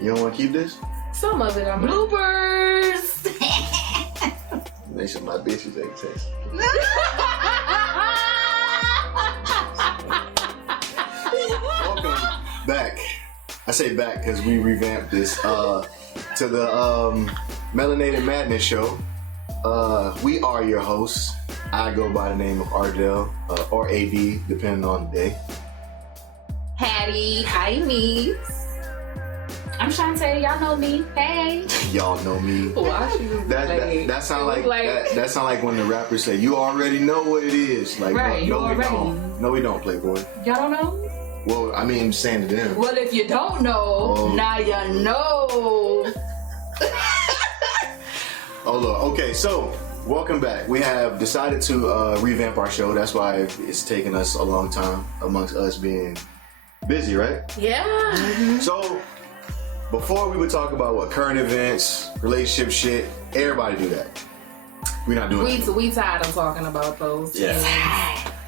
You don't want to keep this? Some of it I'm Bloopers. They should my bitches ain't text. Welcome back. I say back because we revamped this to the Melanated Madness show. We are your hosts. I go by the name of Ardell or AD, depending on the day. Hattie, hi me. I'm Chante. Y'all know me. Hey. Y'all know me. That sound like that sound like when the rappers say, "You already know what it is." Like, right, no, we don't. No, we don't, Playboy. Y'all don't know? Well, I mean, saying to them. Well, if you don't know, now you know. Oh, look. Okay, so welcome back. We have decided to revamp our show. That's why it's taken us a long time amongst us being busy, right? Yeah. Mm-hmm. So before we would talk about what current events, relationship shit, everybody do that. We're not doing that. We tired of talking about those things.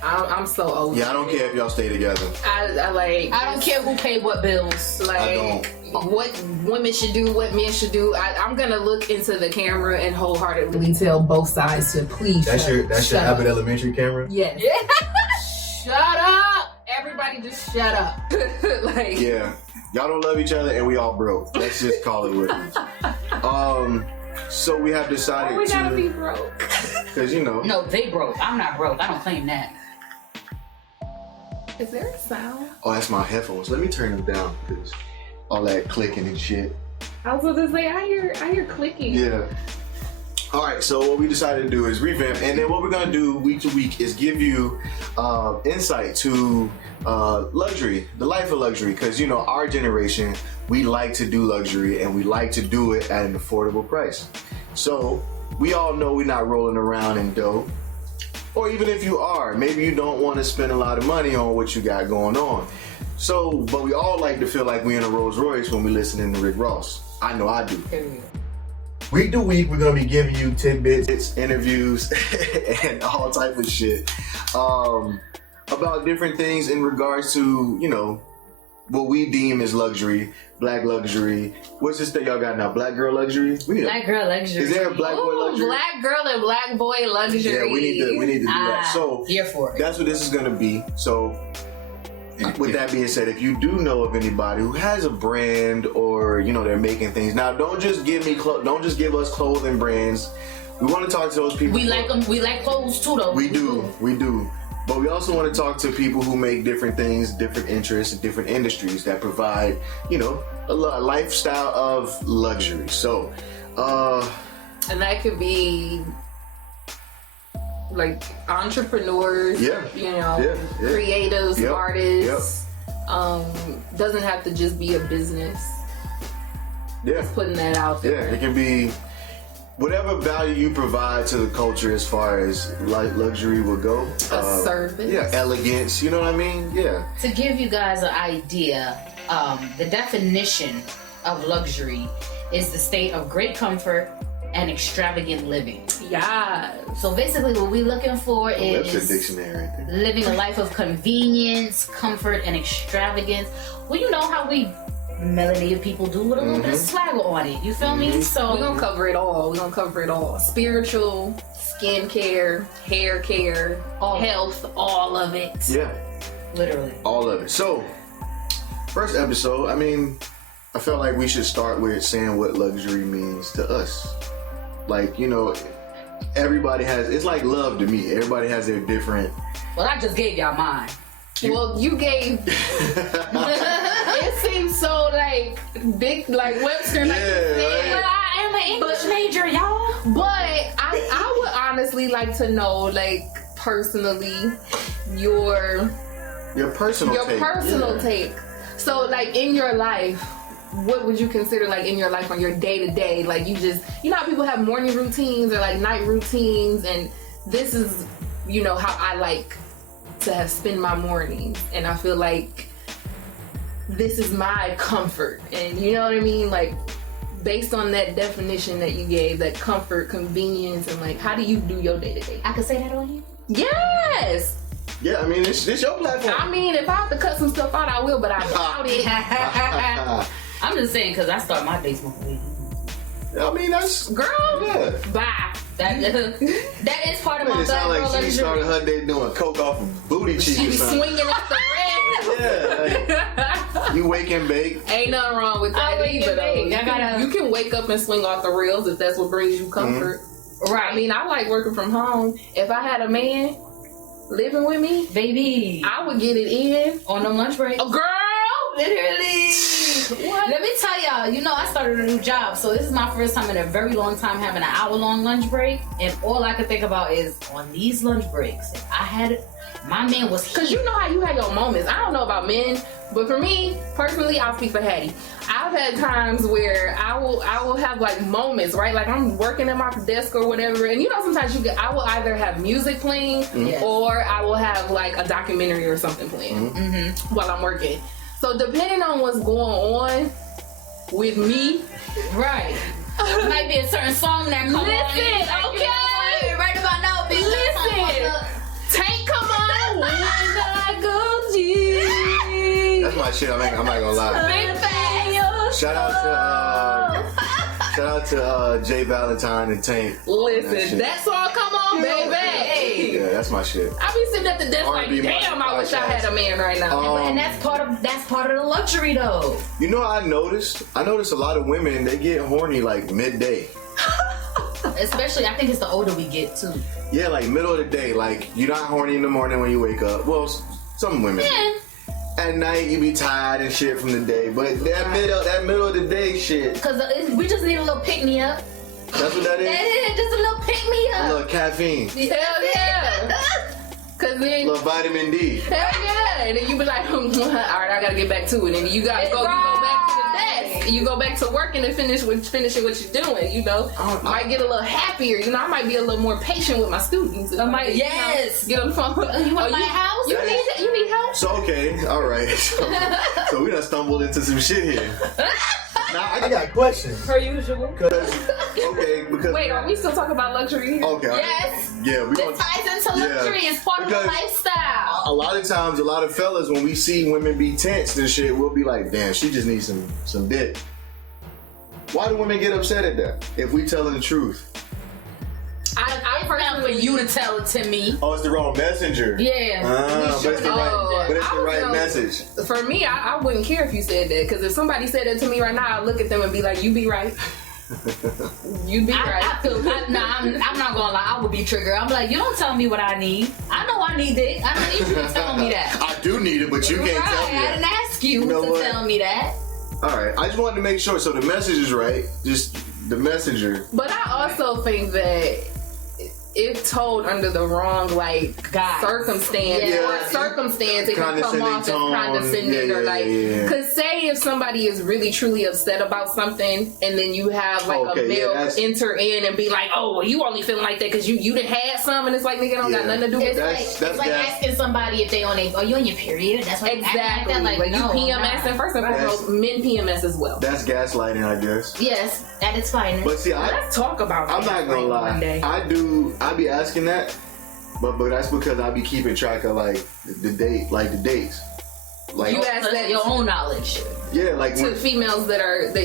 I'm so old. Yeah, I don't care if y'all stay together. I don't care who paid what bills. I don't. What women should do, what men should do. I'm gonna look into the camera and wholeheartedly tell both sides to please. That's your Abbott Elementary camera? Yes. Yeah. Shut up! Everybody just shut up. Like, yeah. Y'all don't love each other and we all broke. Let's just call it what it is. So we have decided we gotta be broke. Because No, they broke. I'm not broke. I don't claim that. Is there a sound? Oh, that's my headphones. Let me turn them down because all that clicking and shit. I was gonna say I hear clicking. Yeah. All right, so what we decided to do is revamp, and then what we're gonna do week to week is give you insight to luxury, the life of luxury, because our generation, we like to do luxury and we like to do it at an affordable price. So we all know we're not rolling around in dough, or even if you are, maybe you don't want to spend a lot of money on what you got going on. So, but we all like to feel like we're in a Rolls Royce when we listening to Rick Ross. I know I do. Week to week, we're gonna be giving you tidbits, interviews, and all type of shit about different things in regards to, what we deem as luxury, black luxury. What's this thing y'all got now? Black girl luxury? Black girl luxury. Is there a black boy luxury? Black girl and black boy luxury. Yeah, we need to do that. So here for it. That's what this is gonna be. So with that being said, if you do know of anybody who has a brand or they're making things, now don't just give us clothing brands. We want to talk to those people. We like them. We like clothes too, though. We do. But we also want to talk to people who make different things, different interests, and different industries that provide, a lifestyle of luxury. So, and that could be like entrepreneurs, creatives, artists. Doesn't have to just be a business. Yeah. Just putting that out there. Yeah, it can be whatever value you provide to the culture as far as luxury will go. A service. Yeah, elegance, you know what I mean? Yeah. To give you guys an idea, the definition of luxury is the state of great comfort and extravagant living. Yeah. So basically what we're looking for That's is a dictionary right there. Living a life of convenience, comfort, and extravagance. Well, you know how we melanated people do with a little bit of swagger on it. You feel me? So we're gonna cover it all. Spiritual, skincare, hair care, health, all of it. Yeah. Literally. All of it. So, first episode, I felt like we should start with saying what luxury means to us. Like, everybody it's like love to me. Everybody has their different... Well, I just gave y'all mine. Well, you gave... It seems so big, Webster. Well, I am an English major, y'all. But I would honestly like to know, personally, your personal take. So, in your life, what would you consider in your life on your day to day? You just, how people have morning routines or night routines, and this is, how I like to spend my mornings, and I feel like this is my comfort, and you know what I mean? Based on that definition that you gave, that comfort, convenience, and how do you do your day to day? I could say that on here? Yes! Yeah, this your platform. If I have to cut some stuff out, I will, but I doubt it. I'm just saying because I start my day smoking weed. I mean, that's Girl, yeah. bye. That is part of my It sounds bad girl like she luxury. started her day doing coke off of booty cheek She or be something. swinging at the Yeah, like, you wake and bake. Ain't nothing wrong with I that wake either. and bake. Though. I gotta- You can wake up and swing off the rails if that's what brings you comfort. Right. I mean, I like working from home. If I had a man living with me, Baby. I would get it in. On them lunch break. Oh, girl! Literally. What? Let me tell y'all, you know, I started a new job, so this is my first time in a very long time having an hour-long lunch break, and all I could think about is on these lunch breaks, if I had my man was Because you know how you have your moments. I don't know about men, but for me, personally, I'll speak for Hattie. I've had times where I will have like moments, right? Like I'm working at my desk or whatever, and you know sometimes I will either have music playing Yes. or I will have like a documentary or something playing while I'm working. So depending on what's going on with me, right. It might be a certain song that come on. Listen, okay? Right about now, bitch. Listen. Tank, come on, when I go G. That's my shit. I'm not gonna lie. Big fat. Shout out to Jay Valentine and Tank. Listen, that song, come on, baby. Yeah, that's my shit. I be sitting at the desk like, R&B damn, I wish I had a man right now. And that's part of the luxury though. You know what I noticed a lot of women, they get horny like midday. Especially, I think it's the older we get too. Yeah, like middle of the day. Like you're not horny in the morning when you wake up. Well, some women. Yeah. At night you be tired and shit from the day, but that middle of the day shit. Cause we just need a little pick me up. That's what that That is. is just a little pick me A up. little caffeine, Hell yeah. Cause a then, little vitamin D. hell yeah. And then you be like, all right, I gotta get back to it. And you gotta go, you go back to the desk. You go back to working and finishing what you're doing, you know. Might get a little happier, you know. I might be a little more patient with my students. I might- yes. Get on the phone. You want my house? You need that? You need help? So okay, all right. So we done stumbled into some shit here. Now I got questions. Per usual. Because Wait, are we still talking about luxury? okay. Yes. Yeah, we This gonna, ties into luxury. It's part of the Because lifestyle. a lot of times, a lot of fellas, when we see women be tense and shit, we'll be like, damn, she just needs some dick. Why do women get upset at that if we telling the truth? I It's not for you to tell it to me. Oh, it's the wrong messenger. Yeah. But it's the right, but it's the I right don't know. message. For me, I wouldn't care if you said that, because if somebody said that to me right now, I'd look at them and be like, you be right. You be right. I'm not gonna lie. I would be triggered. I'm like, you don't tell me what I need. I know I need it. I don't need you to tell me that. I do need it, but you can't tell me I that. didn't ask you, You know to what? tell me that. All right, I just wanted to make sure. So the message is right. Just the messenger. But I also think that if told under the wrong circumstance, it can come off as condescending or like. Because say if somebody is really truly upset about something, and then you have like a male enter in and be like, "Oh, well, you only feeling like that because you done had some," and it's like, nigga, don't got nothing to do with that. It's like asking somebody if they are you on your period? That's what Exactly. Like, Like no, you PMS, and first and foremost, men PMS as well. That's gaslighting, I guess. Yes, at its finest. But see, Let's talk about. I'm not gonna lie. one day. I be asking that, but that's because I be keeping track of like the dates. Like You ask that your own knowledge. yeah, like to when, females that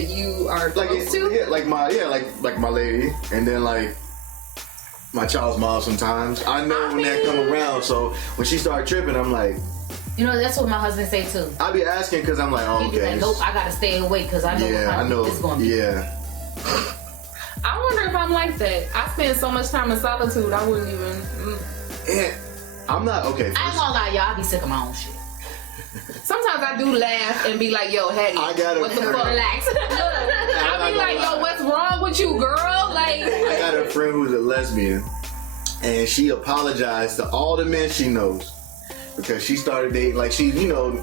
you are like close to. yeah, like my lady, and then like my child's mom. Sometimes I know when that come around. So when she start tripping, I'm like, You know, that's what my husband say too. I be asking because I'm like, oh, He be okay. like, nope, I gotta stay away because I know Yeah, what I kind know. of it's gonna be. Yeah. I wonder if I'm like that. I spend so much time in solitude, I wouldn't even. And I'm not okay. I ain't gonna lie, y'all, I be sick of my own shit. Sometimes I do laugh and be like, yo, Hattie, I gotta- what the fuck? Relax. I be like, yo, what's wrong with you, girl? Like, I got a friend who's a lesbian, and she apologized to all the men she knows because she started dating. Like she, you know,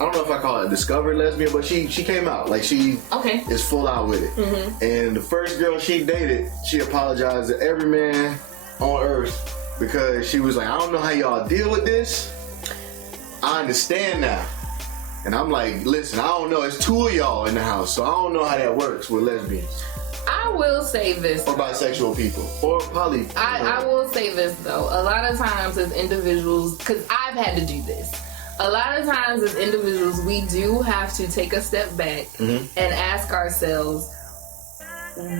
I don't know if I call it discovered lesbian, but she came out. Like she Okay. is full out with it. Mm-hmm. And the first girl she dated, she apologized to every man on earth because she was like, I don't know how y'all deal with this. I understand now. And I'm like, listen, I don't know. It's two of y'all in the house, so I don't know how that works with lesbians I will say this. or bisexual people or poly. I will say this though. A lot of times as individuals, because I've had to do this. a lot of times as individuals, we do have to take a step back and ask ourselves,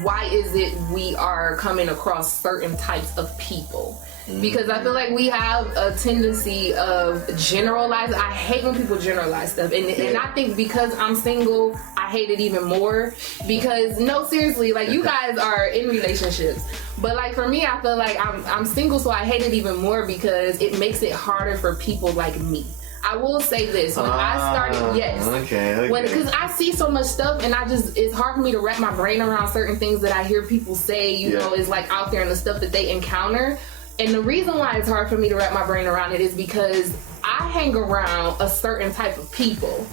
why is it we are coming across certain types of people? Because I feel like we have a tendency of generalizing. I hate when people generalize stuff. And I think because I'm single, I hate it even more. Because, no, seriously, like, you guys are in relationships. But, like, for me, I feel like I'm single, so I hate it even more because it makes it harder for people like me. I will say this, when I started, because I see so much stuff and it's hard for me to wrap my brain around certain things that I hear people say, you know, is like out there and the stuff that they encounter. And the reason why it's hard for me to wrap my brain around it is because I hang around a certain type of people.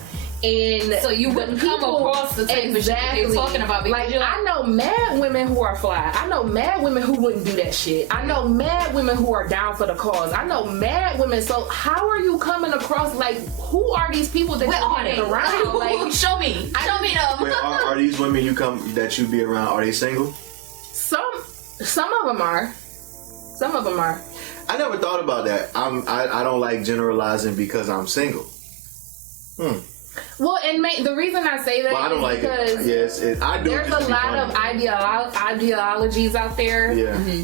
And so you wouldn't come across the type of shit that you're talking about. Like, I know mad women who are fly. I know mad women who wouldn't do that shit. I know mad women who are down for the cause. I know mad women. So how are you coming across, like, who are these people that you're hanging around? Like, show me them. Wait, are these women that you be around, are they single? Some of them are. Some of them are. I never thought about that. I don't like generalizing because I'm single. Well, and the reason I say that I don't like because I do. There's a lot of ideologies out there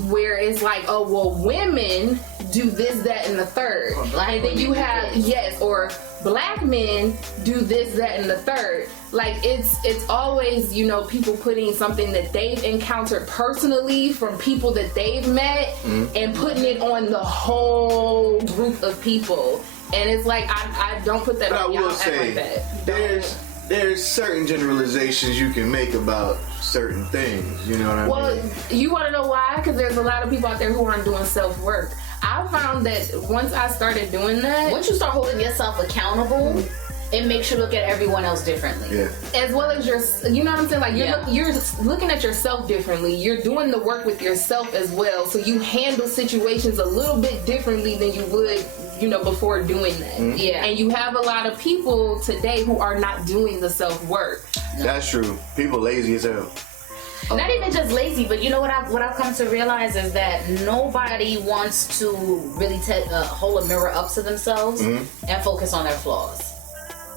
where it's like, oh, well, women do this, that, and the third. And then you have, or black men do this, that, and the third. Like, it's always, you know, people putting something that they've encountered personally from people that they've met and putting it on the whole group of people. And it's like, I don't put that but on y'all like that. There's certain generalizations you can make about certain things, you know what I mean? Well, you want to know why? Because there's a lot of people out there who aren't doing self-work. I found that once I started doing that... Once you start holding yourself accountable, it makes you look at everyone else differently. Yeah. As well as you know what I'm saying? Like, you're looking at yourself differently. You're doing the work with yourself as well. So you handle situations a little bit differently than you would, you know, before doing that. Yeah. And you have a lot of people today who are not doing the self-work. That's true. People lazy as hell. Not even just lazy, but you know what I've come to realize is that nobody wants to really hold a mirror up to themselves and focus on their flaws.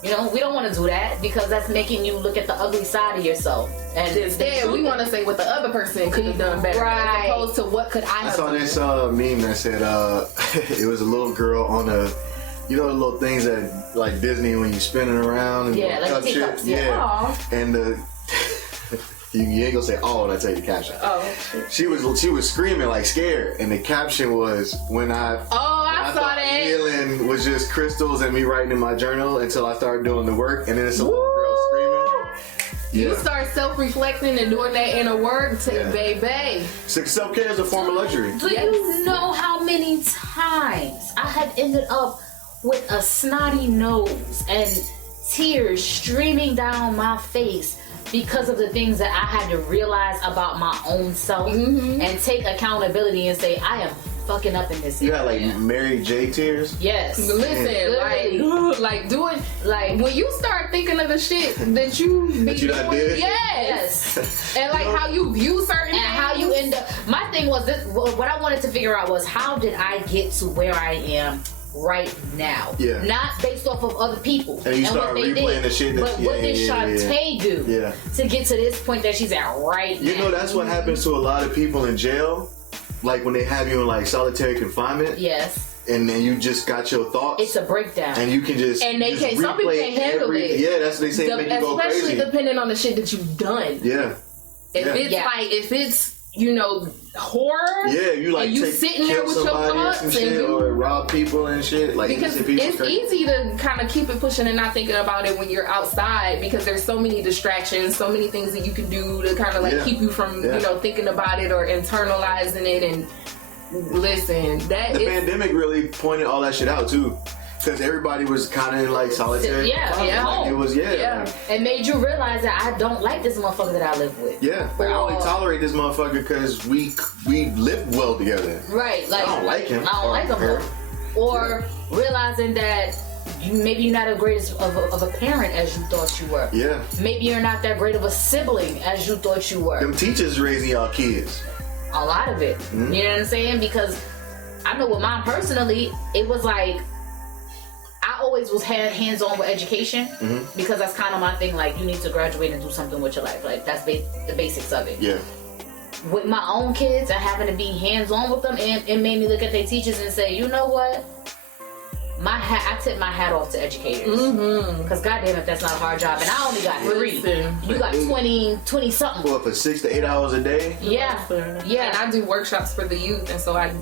You know, we don't want to do that because that's making you look at the ugly side of yourself. And instead, we want to say what the other person could have done better, as opposed to what could I have done. I saw this meme that said it was a little girl on you know the little things that like Disney when you spinning around and like cup shit. Yeah. And you ain't gonna say oh when I tell you the caption. Oh. She was screaming like scared, and the caption was when I saw that. Healing was just crystals and me writing in my journal until I started doing the work, and then it's a little girl screaming. You start self-reflecting and doing that inner work, baby. Self-care is a form of luxury. Do you know how many times I have ended up with a snotty nose and tears streaming down my face because of the things that I had to realize about my own self and take accountability and say, I am fucking up in this area. You got like Mary J tears? Yes. Listen, like do it, like when you start thinking of the shit that you be done doing, did? yes. And like how you view certain and things. how you end up. My thing was this, what I wanted to figure out was how did I get to where I am right now? Yeah. Not based off of other people. And you start replaying the shit but what did Chante do to get to this point that she's at right now? You know, that's what happens to a lot of people in jail. Like when they have you in like solitary confinement. Yes. And then you just got your thoughts. It's a breakdown. And you can just and they can't. Some people can't handle it. Yeah, that's what they say. Make you go crazy. Especially depending on the shit that you've done. Yeah. If it's you know, horror. Yeah, you like and you sitting there with your thoughts and shit, or rob people and shit. Like because it's easy to kind of keep it pushing and not thinking about it when you're outside because there's so many distractions, so many things that you can do to kind of like keep you from you know thinking about it or internalizing it. And listen, the pandemic really pointed all that shit out too. Because everybody was kind of like solitary. Like it was, it made you realize that I don't like this motherfucker that I live with. Yeah, but I only tolerate this motherfucker because we live well together. Right, like I don't like him. I don't like him. Or realizing that maybe you're not as great of a parent as you thought you were. Yeah. Maybe you're not that great of a sibling as you thought you were. Them teachers raising y'all kids. A lot of it. You know what I'm saying? Because I know with mine personally, it was like I always was hands-on with education because that's kind of my thing. Like, you need to graduate and do something with your life. Like, that's the basics of it. Yeah. With my own kids and having to be hands-on with them, and it made me look at their teachers and say, you know what? I tip my hat off to educators. Because goddamn if that's not a hard job. And I only got 3. You got 20 something. What, for 6 to 8 hours a day? Yeah. Yeah, and I do workshops for the youth, and so I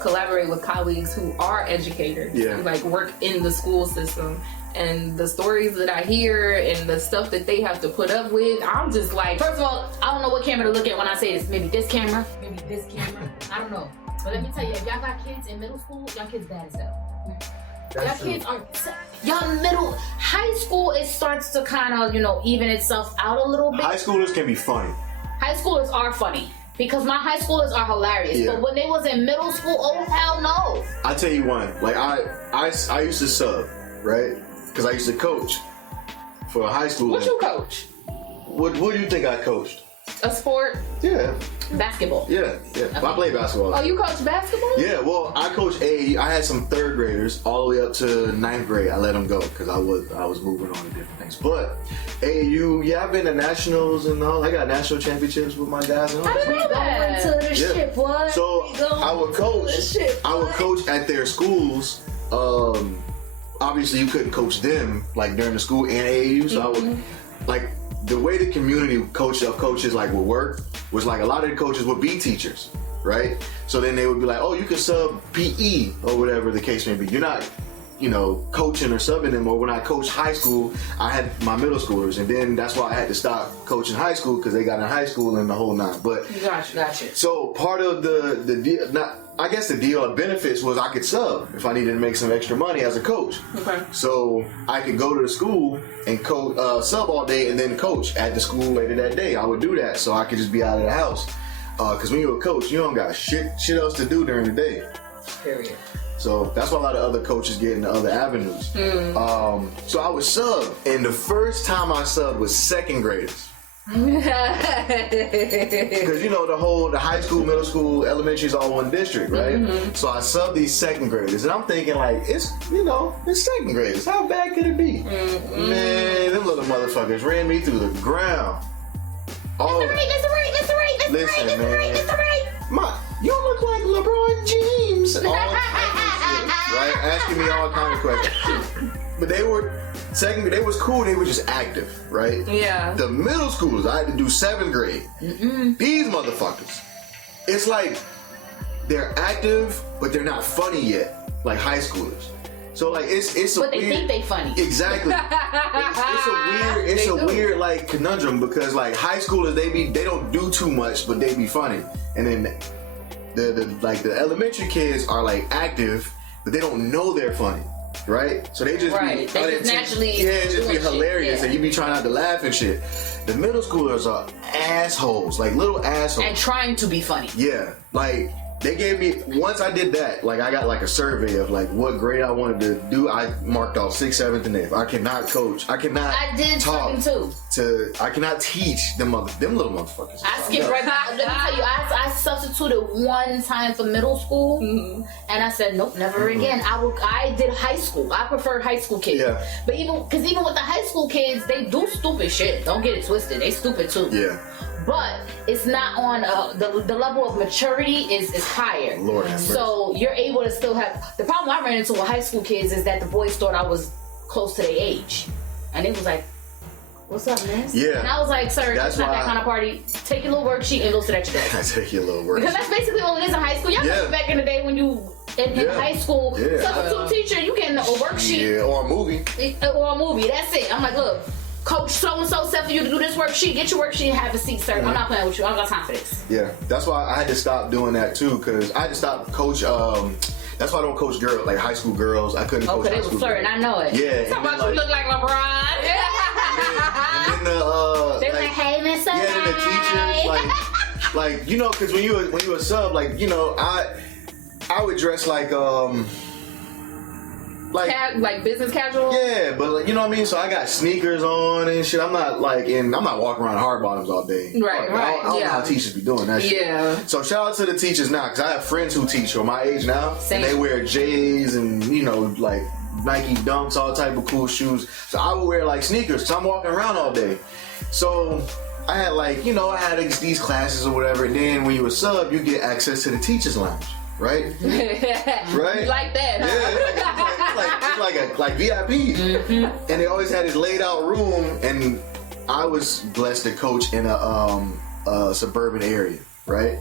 collaborate with colleagues who are educators, who like work in the school system. And the stories that I hear and the stuff that they have to put up with, I'm just like, first of all, I don't know what camera to look at when I say this. Maybe this camera, maybe this camera. I don't know. But let me tell you, if y'all got kids in middle school, y'all kids bad as hell. Y'all kids are, high school, it starts to kind of, even itself out a little bit. High schoolers can be funny. High schoolers are funny. Because my high schoolers are hilarious. Yeah. But when they was in middle school, oh hell no. I tell you one, like I used to sub, right? Because I used to coach for a high school. What you coach? What do you think I coached? A sport? Yeah. Basketball. Yeah. Okay. I played basketball. Oh, you coach basketball? Yeah, well, I coached AAU. I had some 3rd graders all the way up to 9th grade. I let them go because I was moving on to different things. But AAU, yeah, I've been to nationals and all. I got national championships with my guys and all. I didn't know that. Going to the ship, what? So I would coach at their schools. Obviously, you couldn't coach them like during the school and AAU. So I would like. The way the community coaches like would work was like a lot of the coaches would be teachers, right? So then they would be like, oh, you can sub PE or whatever the case may be. You're not, coaching or subbing them. Or when I coached high school, I had my middle schoolers, and then that's why I had to stop coaching high school because they got in high school and the whole 9. But gotcha. So part of the deal, I guess the deal of benefits was I could sub if I needed to make some extra money as a coach. Okay. So I could go to the school and sub all day and then coach at the school later that day. I would do that so I could just be out of the house. Because when you're a coach, you don't got shit else to do during the day. Period. So that's why a lot of other coaches get into other avenues. So I would sub, and the first time I subbed was 2nd graders. Because the high school, middle school, elementary is all one district, right? So I subbed these 2nd graders, and I'm thinking like, it's 2nd graders. How bad could it be? Man, them little motherfuckers ran me through the ground. Listen, man. You look like LeBron James. All kinds of shit, right? Asking me all kinds of questions. But they was cool. They were just active, right? Yeah. The middle schoolers, I had to do 7th grade. These motherfuckers, it's like they're active, but they're not funny yet, like high schoolers. So like it's a but they weird, think they funny. Exactly. it's a weird like conundrum because like high schoolers they don't do too much, but they be funny, and then the elementary kids are like active, but they don't know they're funny. Right? So they just be naturally just be hilarious and you be trying not to laugh and shit. The middle schoolers are assholes, like little assholes. And trying to be funny. Yeah. Like they gave me, once I did that, like I got like a survey of like what grade I wanted to do. I marked off 6th, 7th, and 8th. I cannot coach. I did talk too. I cannot teach them little motherfuckers. I skipped right back. Let me tell you, I substituted one time for middle school, and I said nope, never again. I did high school. I preferred high school kids. Yeah. But even with the high school kids, they do stupid shit. Don't get it twisted. They stupid too. Yeah. But it's not on the level of maturity is higher. Lord have mercy. So you're able to still have. The problem I ran into with high school kids is that the boys thought I was close to their age, and it was like, "What's up, miss?" Yeah. And I was like, "Sir, that's not that kind of party. Take your little worksheet and go sit at your desk." Take your little worksheet. Because that's basically what it is in high school. Y'all remember back in the day when you in high school, substitute teacher, you getting a worksheet. Yeah, or a movie. Or a movie. That's it. I'm like, look. Coach so-and-so said for you to do this worksheet. Get your worksheet and have a seat, sir. I'm not playing with you. I don't got time for this. Yeah, that's why I had to stop doing that too, because I had to stop coach. That's why I don't coach girls, like high school girls. I couldn't coach high school girls. Flirting, I know it. Yeah. Talk about you look like LeBron. And then they're like, hey, Mr. Yeah, and the teachers, like because when you were a sub, like I would dress like business casual. Yeah, but like, you know what I mean. So I got sneakers on and shit. I'm not walking around hard bottoms all day. Right. I don't know how teachers be doing that shit. Yeah. So shout out to the teachers now, because I have friends who teach who are my age now, Same. and they wear J's and like Nike Dunks, all type of cool shoes. So I would wear like sneakers. So I'm walking around all day. So I had like, you know, I had these classes or whatever. And then when you were sub, you get access to the teacher's lounge, right? Right? Like that, huh? Yeah, it's like VIP. And they always had this laid out room, and I was blessed to coach in a suburban area, right?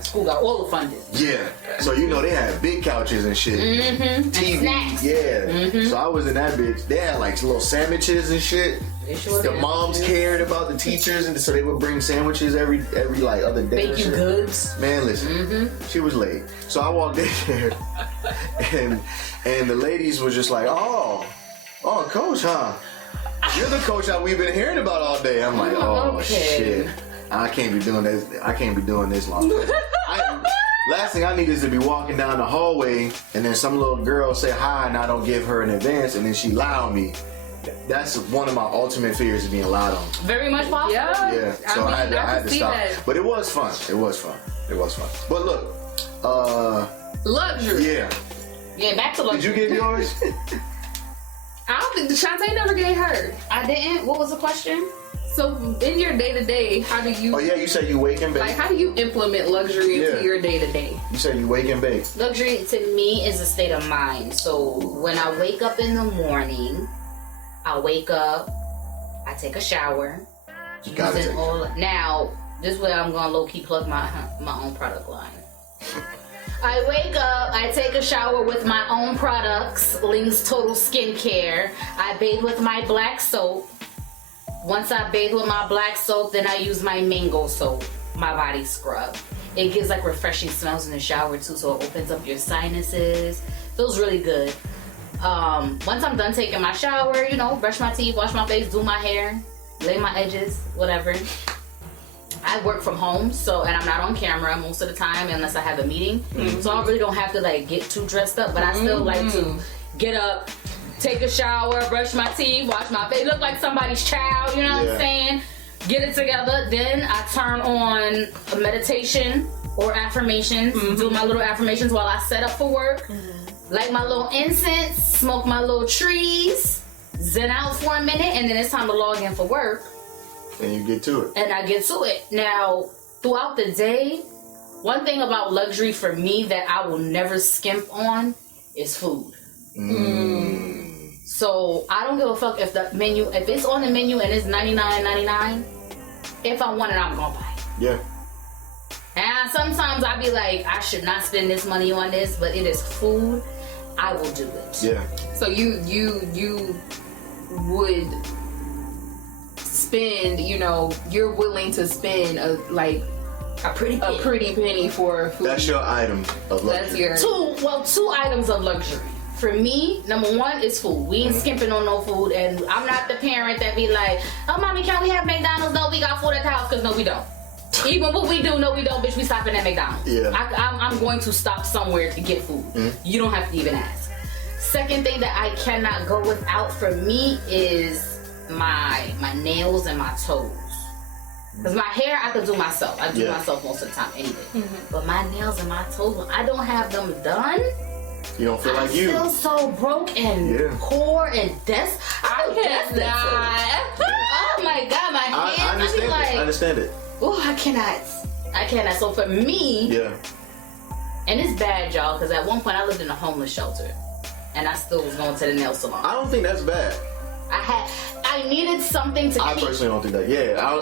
School got all the funding. Yeah. So you know they had big couches and shit. TV. Snacks. Yeah. So I was in that bitch. They had like little sandwiches and shit. They sure The did. moms cared about the teachers, and so they would bring sandwiches every like other day. and Baking shit. goods. Man, listen, she was late. So I walked in there, and the ladies were just like, oh, coach, huh? You're the coach that we've been hearing about all day. I'm like, oh, Okay. shit. I can't be doing this. I can't be doing this long. Last thing I need is to be walking down the hallway, and then some little girl say hi, and I don't give her an advance, and then she lie on me. That's one of my ultimate fears, is being lied on. Very much possible. Yeah, so I had to see stop. that. But it was fun. It was fun. But look, Luxury. yeah. Yeah, back to luxury. Did you get yours? I don't think Chante never gave her. I didn't. What was the question? So in your day to day, how do you Oh yeah, you said you wake and bake. like? How do you implement luxury into Yeah. your day to day? You said you wake and bake. Luxury to me is a state of mind. So when I wake up in the morning, I wake up, I take a shower. You gotta take. Now, this is where I'm gonna low key plug my own product line. I wake up, I take a shower with my own products, Ling's Total Skincare. I bathe with my black soap. Once I bathe with my black soap, then I use my mango soap, my body scrub. It gives like refreshing smells in the shower too, so it opens up your sinuses. Feels really good. Once I'm done taking my shower, you know, brush my teeth, wash my face, do my hair, lay my edges, whatever. I work from home, so, and I'm not on camera most of the time unless I have a meeting. So I really don't have to like get too dressed up, but I still like to get up, take a shower, brush my teeth, wash my face, look like somebody's child, you know what I'm saying? Get it together. Then I turn on a meditation or affirmations, do my little affirmations while I set up for work, light my little incense, smoke my little trees, zen out for a minute, and then it's time to log in for work. And you get to it. And I get to it. Now, throughout the day, one thing about luxury for me that I will never skimp on is food. So I don't give a fuck if if it's on the menu and it's $99.99, if I want it, I'm gonna buy it. Yeah. And sometimes I be like, I should not spend this money on this, but it is food. I will do it. Yeah. So you would spend, you know, you're willing to spend a pretty penny for food. That's your item of luxury. That's your two items of luxury. For me, number one is food. We ain't skimping on no food, and I'm not the parent that be like, oh, mommy, can we have McDonald's? No, we got food at the house, because no, we don't. Even what we do, no, we don't, bitch, we stopping at McDonald's. Yeah. I'm going to stop somewhere to get food. You don't have to even ask. Second thing that I cannot go without for me is my nails and my toes. Because my hair, I could do myself. I do myself most of the time anyway. But my nails and my toes, when I don't have them done, You don't feel like you. I feel so broke and poor and desolate. Oh my God, my hands. I understand it. I understand it. Oh, I cannot. So for me, and it's bad, y'all, because at one point I lived in a homeless shelter, and I still was going to the nail salon. I don't think that's bad. I needed something to I keep. personally don't think that.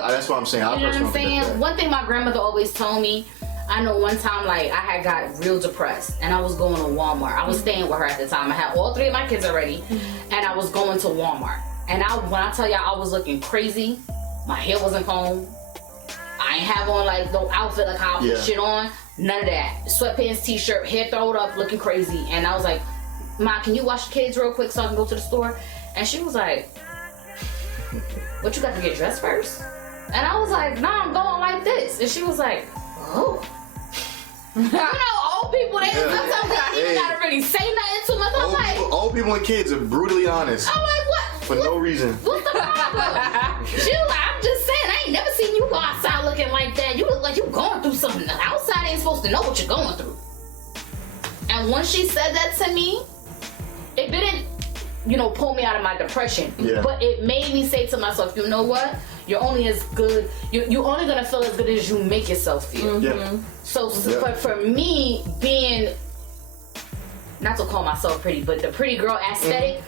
That's what I'm saying. You know what I'm saying? One thing my grandmother always told me, I know one time, like, I had got real depressed, and I was going to Walmart. I was staying with her at the time. I had all three of my kids already, and I was going to Walmart. And when I tell y'all I was looking crazy, my hair wasn't combed. I ain't have on, like, no outfit, like how I put shit on. None of that. Sweatpants, t-shirt, hair thrown up, looking crazy. And I was like, Ma, can you wash the kids real quick so I can go to the store? And she was like, what, you got to get dressed first? And I was like, nah, I'm going like this. And she was like, oh. You know, old people, they sometimes they even gotta really say nothing too much. I'm like, old people and kids are brutally honest. I'm like, what? For no reason. What's the problem? She was like, I'm just saying, I ain't never seen you go outside looking like that. You look like you going through something. The outside ain't supposed to know what you're going through. And once she said that to me, it didn't pull me out of my depression. Yeah. But it made me say to myself, you know what? You're only as good. You're only gonna feel as good as you make yourself feel. Yeah. So but for me, being, not to call myself pretty, but the pretty girl aesthetic,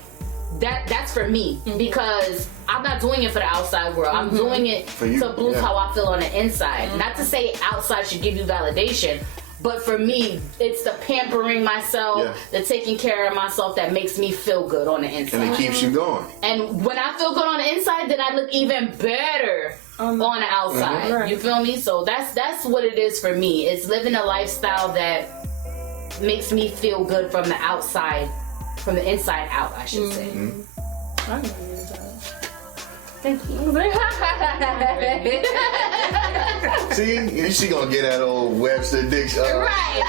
that's for me, because I'm not doing it for the outside world. I'm doing it to boost how I feel on the inside. Not to say outside should give you validation, but for me, it's the pampering myself, the taking care of myself that makes me feel good on the inside. And it keeps you going. And when I feel good on the inside, then I look even better on the outside. Right. You feel me? So that's what it is for me. It's living a lifestyle that makes me feel good from the outside, from the inside out, I should say. I can agree with that. Thank you. See, she gonna get that old Webster dictionary. Right.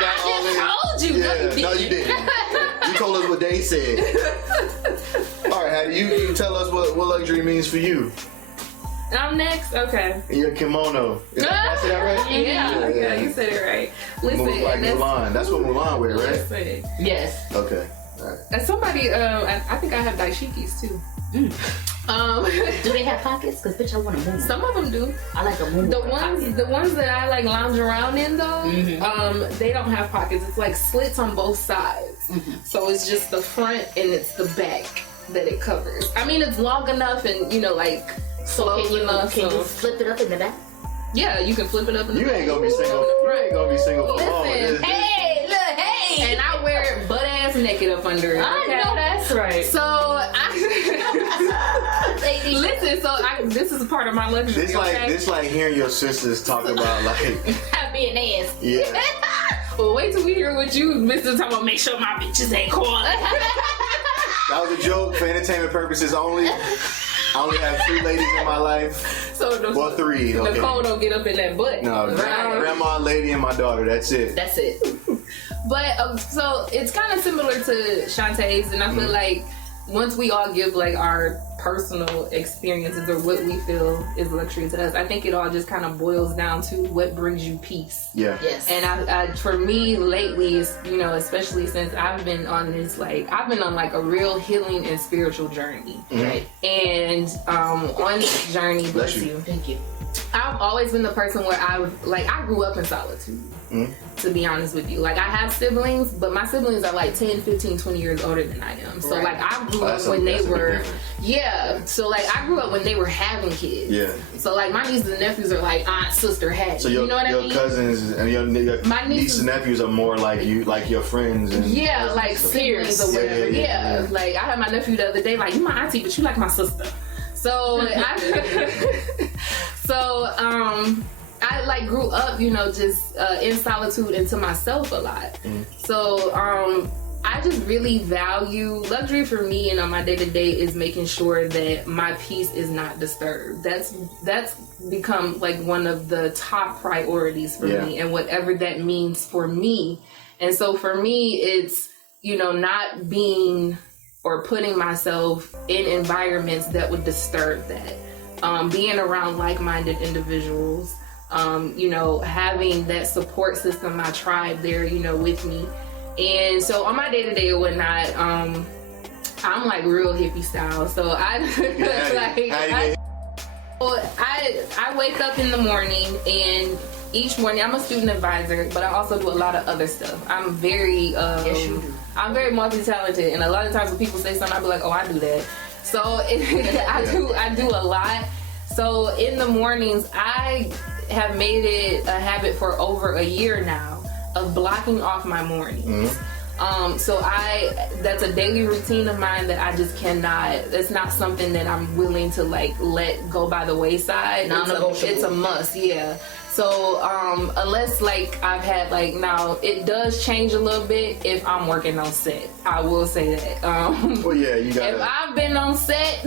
I just told you. No, you didn't. You told us what they said. All right, Hattie, you tell us what luxury means for you. I'm next. Okay. Your kimono. Did I say that right? Yeah, you said it right. Listen, Like Mulan. That's what Mulan wear, right? Listen. Yes. Okay. All right. And somebody, I think I have dashikis too. Do they have pockets? Because bitch, I want a moon. Some of them do. I like a moon. The ones that I like lounge around in though, they don't have pockets. It's like slits on both sides. So it's just the front and it's the back that it covers. I mean, it's long enough and like So can you flip it up in the back? Yeah, you can flip it up in the You back. ain't gonna be single. You ain't gonna be single for long. Listen, Hey, look, hey! and I wear it butt ass naked up under it. I know that's right. So listen. So this is part of my luxury. It's like hearing your sisters talk about like being ass. yeah. Well, wait till we hear what you, Mr. talking about. Make sure my bitches ain't quality. That was a joke for entertainment purposes only. I only have 2 ladies in my life. So Well, 3. Okay. Nicole don't get up in that butt. No, grandma, lady, and my daughter. That's it. That's it. But so it's kind of similar to Chante's, and I feel like once we all give like our personal experiences or what we feel is luxury to us, I think it all just kind of boils down to what brings you peace. Yeah. Yes. And I for me lately, especially since I've been on this I've been on like a real healing and spiritual journey, right? And on this journey, bless you. Thank you. I've always been the person where I grew up in solitude. To be honest with you, I have siblings, but my siblings are like 10, 15, 20 years older than I am. So I grew up when they were, so I grew up when they were having kids. Yeah. So my nieces and nephews are like aunt, sister, Hattie. So your cousins and your nieces and nephews are more like you, like your friends and like siblings or whatever. Yeah. Like I had my nephew the other day, you my auntie, but you like my sister. So I grew up, just in solitude and to myself a lot. So I just really value luxury for me, and on my day to day is making sure that my peace is not disturbed. That's become one of the top priorities for me, and whatever that means for me. And so for me, it's not being or putting myself in environments that would disturb that. Being around like-minded individuals. Having that support system, my tribe there, with me. And so on my day-to-day and whatnot, I'm real hippie style. So I wake up in the morning, and each morning I'm a student advisor, but I also do a lot of other stuff. I'm very I'm very multi-talented, and a lot of times when people say something, I'll be like, oh, I do that. So I do a lot. So in the mornings, I have made it a habit for over a year now of blocking off my mornings. So that's a daily routine of mine that I just cannot, it's not something that I'm willing to let go by the wayside. It's a must, yeah. So unless I've had now it does change a little bit if I'm working on set. I will say that. Well, yeah, you got. If I've been on set,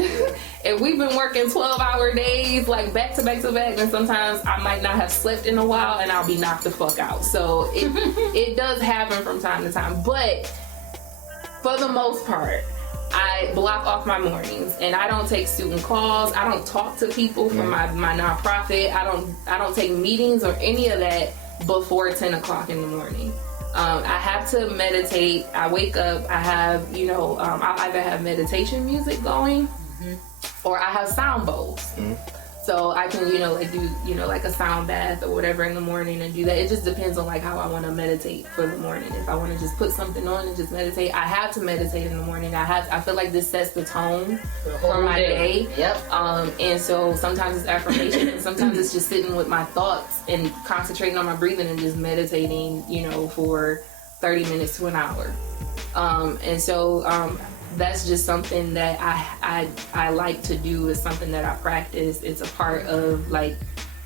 if we've been working 12-hour days back to back to back, then sometimes I might not have slept in a while and I'll be knocked the fuck out. So it does happen from time to time, but for the most part, I block off my mornings, and I don't take student calls. I don't talk to people from my nonprofit. I don't take meetings or any of that before 10 o'clock in the morning. I have to meditate. I wake up, I have, I either have meditation music going or I have sound bowls. So I can, do, like a sound bath or whatever in the morning and do that. It just depends on like how I want to meditate for the morning. If I want to just put something on and just meditate, I have to meditate in the morning. I feel like this sets the tone for my day. Yep. And so sometimes it's affirmation and sometimes it's just sitting with my thoughts and concentrating on my breathing and just meditating, for 30 minutes to an hour. And so, that's just something that I like to do. It's something that I practice. It's a part of like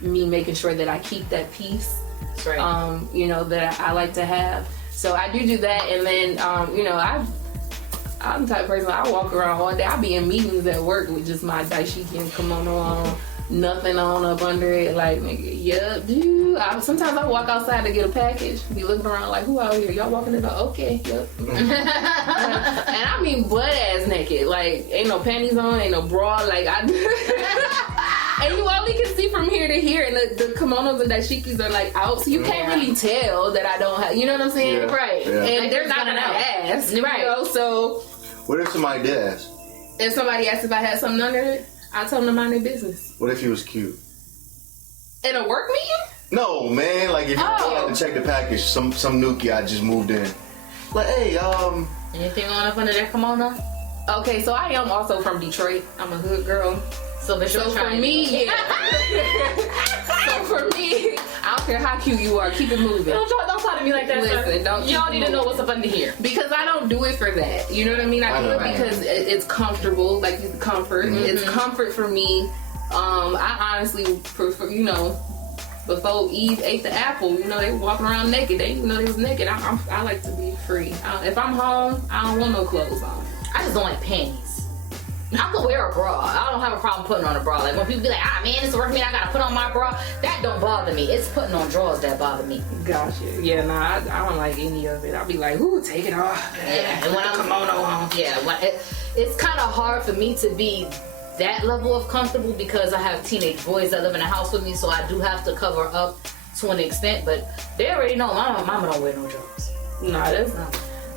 me making sure that I keep that peace. That's right. That I like to have. So I do that, and then I'm the type of person, I walk around all day. I be in meetings at work with just my dashiki and kimono on, nothing on up under it. Like, nigga, yup, dude. Sometimes I walk outside to get a package, be looking around like, who out here? Y'all walking in the okay, yup. And I mean butt ass naked. Like, ain't no panties on, ain't no bra. Like, and you only can see from here to here, and the kimonos and dashikis are like out, so you can't really tell that I don't have, you know what I'm saying? Yeah. Right. Yeah. And they're not gonna ask, right? So What if somebody did ask? if somebody asked if I had something under it, I tell them to mind their business. What if he was cute? In a work meeting? No, man. Like if you had to check the package, some nookie I just moved in. Like, hey, Anything on up under their kimono? Okay, so I am also from Detroit. I'm a hood girl. So for me, so for me, I don't care how cute you are, keep it moving. Don't talk to me like that, Listen, sir. Y'all need to know what's up under here. Because I don't do it for that. You know what I mean? I do it because it's comfortable, like it's comfort. It's comfort for me. I honestly prefer, before Eve ate the apple, they were walking around naked. They didn't know they was naked. I like to be free. If I'm home, I don't want no clothes on. I just don't like panties. I could wear a bra. I don't have a problem putting on a bra. Like when people be like, man, it's working me, I gotta put on my bra. That don't bother me. It's putting on drawers that bother me. Gotcha. Yeah, nah, I don't like any of it. I'll be like, ooh, take it off. Yeah, and when I'm kimono on. Yeah, it's kind of hard for me to be that level of comfortable because I have teenage boys that live in the house with me, so I do have to cover up to an extent. But they already know my mama don't wear no drawers. Nah,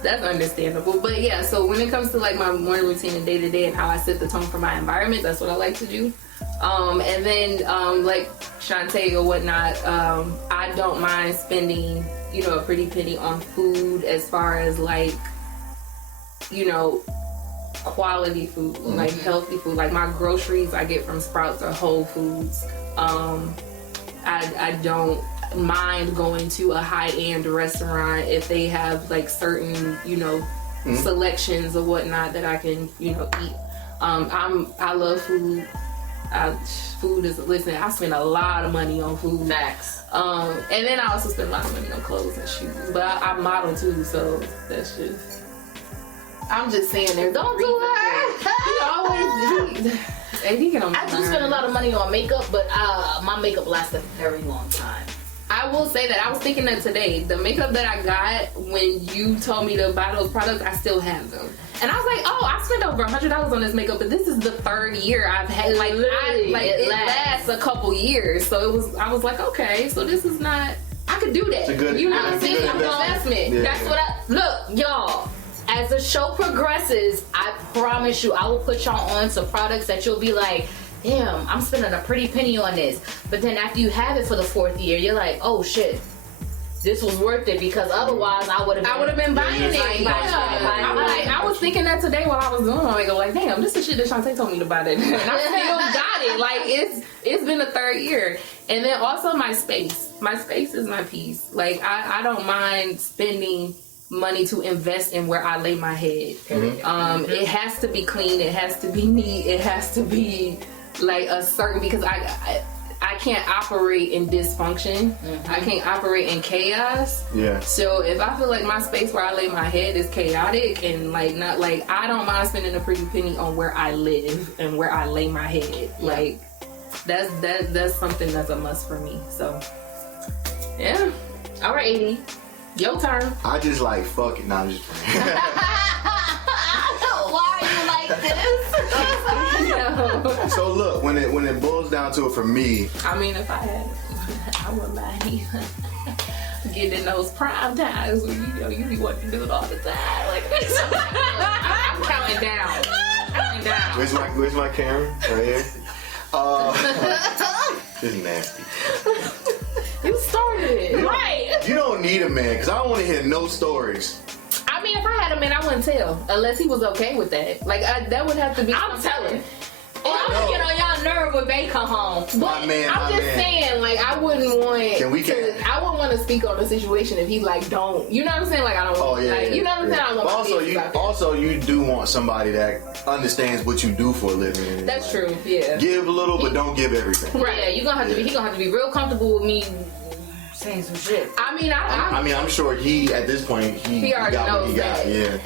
that's understandable. But yeah, so when it comes to like my morning routine and day to day and how I set the tone for my environment, that's what I like to do. And then like Chante or whatnot, I don't mind spending, a pretty penny on food as far as like, quality food, like healthy food. Like my groceries I get from Sprouts or Whole Foods. I don't mind going to a high-end restaurant if they have like certain selections or whatnot that I can eat. I love food. Food is, listen, I spend a lot of money on food. Facts. And then I also spend a lot of money on clothes and shoes, but I model too, so that's just, I'm just saying there's Don't do that. I do spend a lot of money on makeup, but my makeup lasts a very long time. I will say that I was thinking that today, the makeup that I got when you told me to buy those products, I still have them. And I was like, I spent over $100 on this makeup, but this is the third year I've had. It lasts a couple years, so I was like, okay, so this is not. I could do that. It's a good, you know what I'm saying? Investment. Yeah. That's what look, y'all. As the show progresses, I promise you, I will put y'all on some products that you'll be like, damn, I'm spending a pretty penny on this. But then after you have it for the 4th year, you're like, oh shit, this was worth it, because otherwise I would have been buying it. I was thinking that today while I was doing my makeup, like, damn, this is shit that Chante told me to buy that. And I still got it. Like, it's been the 3rd year. And then also my space. My space is my peace. Like, I don't mind spending money to invest in where I lay my head. It has to be clean, it has to be neat, it has to be like a certain, because I can't operate in dysfunction. I can't operate in chaos. Yeah. So if I feel like my space where I lay my head is chaotic and like not like, I don't mind spending a pretty penny on where I live and where I lay my head. Like that's something that's a must for me. So yeah. All right, 80. Your turn. I just like fuck it. Nah, I'm just playing. Why are you like this? So look, when it boils down to it for me, I mean, if I had, I wouldn't mind either. getting in those prime times when you be wanting to do it all the time. Like, I'm counting down. Where's my camera? Right here. This is nasty. You started it. Right. You don't need a man, because I don't want to hear no stories. I mean, if I had a man, I wouldn't tell unless he was okay with that. Like, that would have to be. I'm telling. And I'm know. gonna get on y'all nerve when they come home. My man, I'm just saying, like, I wouldn't want. I wouldn't want to speak on the situation if he's like, don't. You know what I'm saying? Like, I don't. Oh yeah. Like, you know what I'm saying? I don't want. Also, you do want somebody that understands what you do for a living. That's true. Yeah. Give a little, but don't give everything. Right. Yeah, he gonna have to be real comfortable with me saying some shit. I mean, I'm sure he at this point he already got what knows he got. that. Yeah.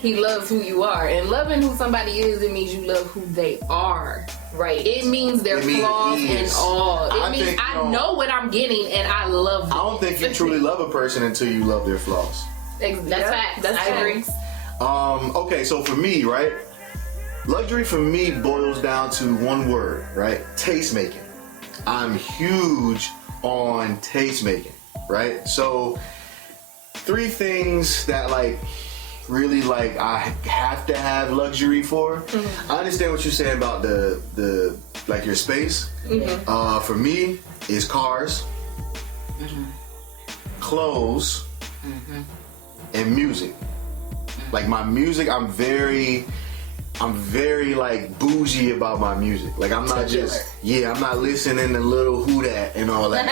He loves who you are, and loving who somebody is, it means you love who they are. Right. It means their flaws and all. It means I know what I'm getting, and I love them. I don't think you truly love a person until you love their flaws. That's facts. I agree. Okay, so for me, right, luxury for me boils down to one word, right? Taste making. I'm huge on taste making, right? So 3 things that really I have to have luxury for. Mm-hmm. I understand what you're saying about the your space. Mm-hmm. For me, is cars, clothes, and music. Like my music, I'm very bougie about my music. Like I'm not I'm not listening to Little Who Dat and all that.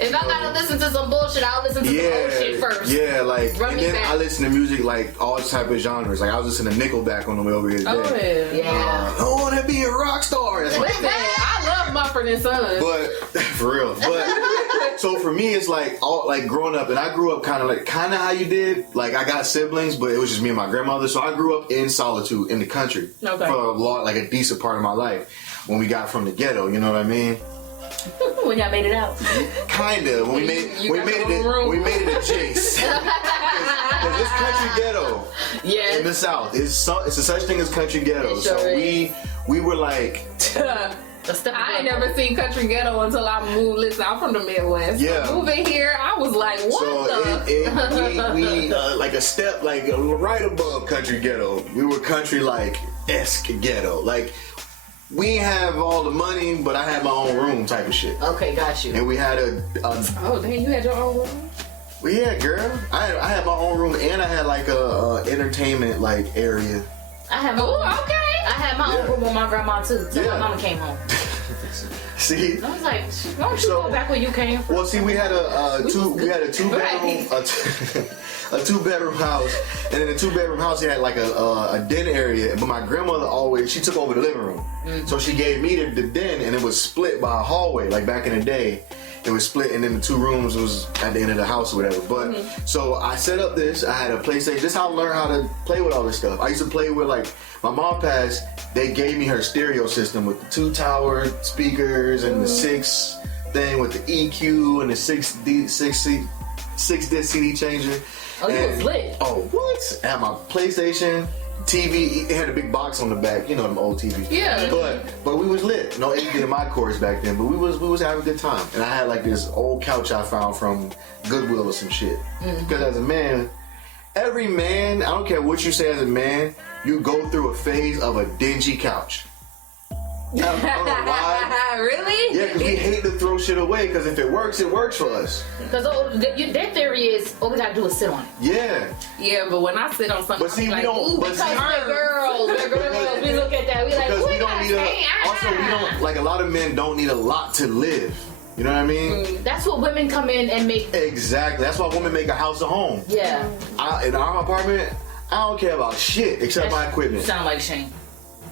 If I gotta listen to some bullshit, I'll listen to the old shit first. Yeah, and then I listen to music all type of genres. Like I was listening to Nickelback on the way over here today. Oh yeah. I want to be a rock star. That's Listen, I love Mumford and Sons. But for real, so for me, it's growing up, and I grew up kind of how you did. Like I got siblings, but it was just me and my grandmother. So I grew up in solitude in the country for a decent part of my life. When we got from the ghetto, you know what I mean? When y'all made it out. Kinda. When we made it adjacent. Because it's country ghetto. Yeah. In the South. It's a such thing as country ghetto. Sure so is. we were like I ain't never seen country ghetto until I moved. Listen, I'm from the Midwest. Yeah. So moving here, I was like, what we like a step right above country ghetto. We were country-esque ghetto. We didn't have all the money, but I had my own room type of shit. Okay, got you. And we had oh, dang, you had your own room? Well, yeah, girl. I had my own room, and I had a entertainment area. I had my own room with my grandma too. Till my mama came home. See, I was like, why don't you go back where you came from? Well, see, we had a two-bedroom house, and in the 2-bedroom house, it had a den area. But my grandmother she took over the living room, so she gave me the den, and it was split by a hallway. Like back in the day, it was split, and then the 2 rooms was at the end of the house or whatever. But so I set up this. I had a PlayStation. This is how I learned how to play with all this stuff. I used to play with my mom passed. They gave me her stereo system with the 2-tower speakers and the 6 thing with the EQ and the 6-disc CD changer. Oh, you was lit. Oh, what? I had my PlayStation, TV. It had a big box on the back. You know them old TVs. Yeah. But we was lit. No HDMI cords back then. But we was having a good time. And I had this old couch I found from Goodwill or some shit. Because as a man, every man, I don't care what you say as a man, you go through a phase of a dingy couch. I don't know why. Really? Yeah, because we hate to throw shit away, because if it works for us. Because their theory is, all we gotta do is sit on it. Yeah. Yeah, but when I sit on something, but see, I'm we don't. Because we're girls, we look at that, we because we don't need also, we don't, a lot of men don't need a lot to live. You know what I mean? That's what women come in and make. Exactly. That's why women make a house a home. Yeah. In our apartment, I don't care about shit except my equipment. Sound like Shane.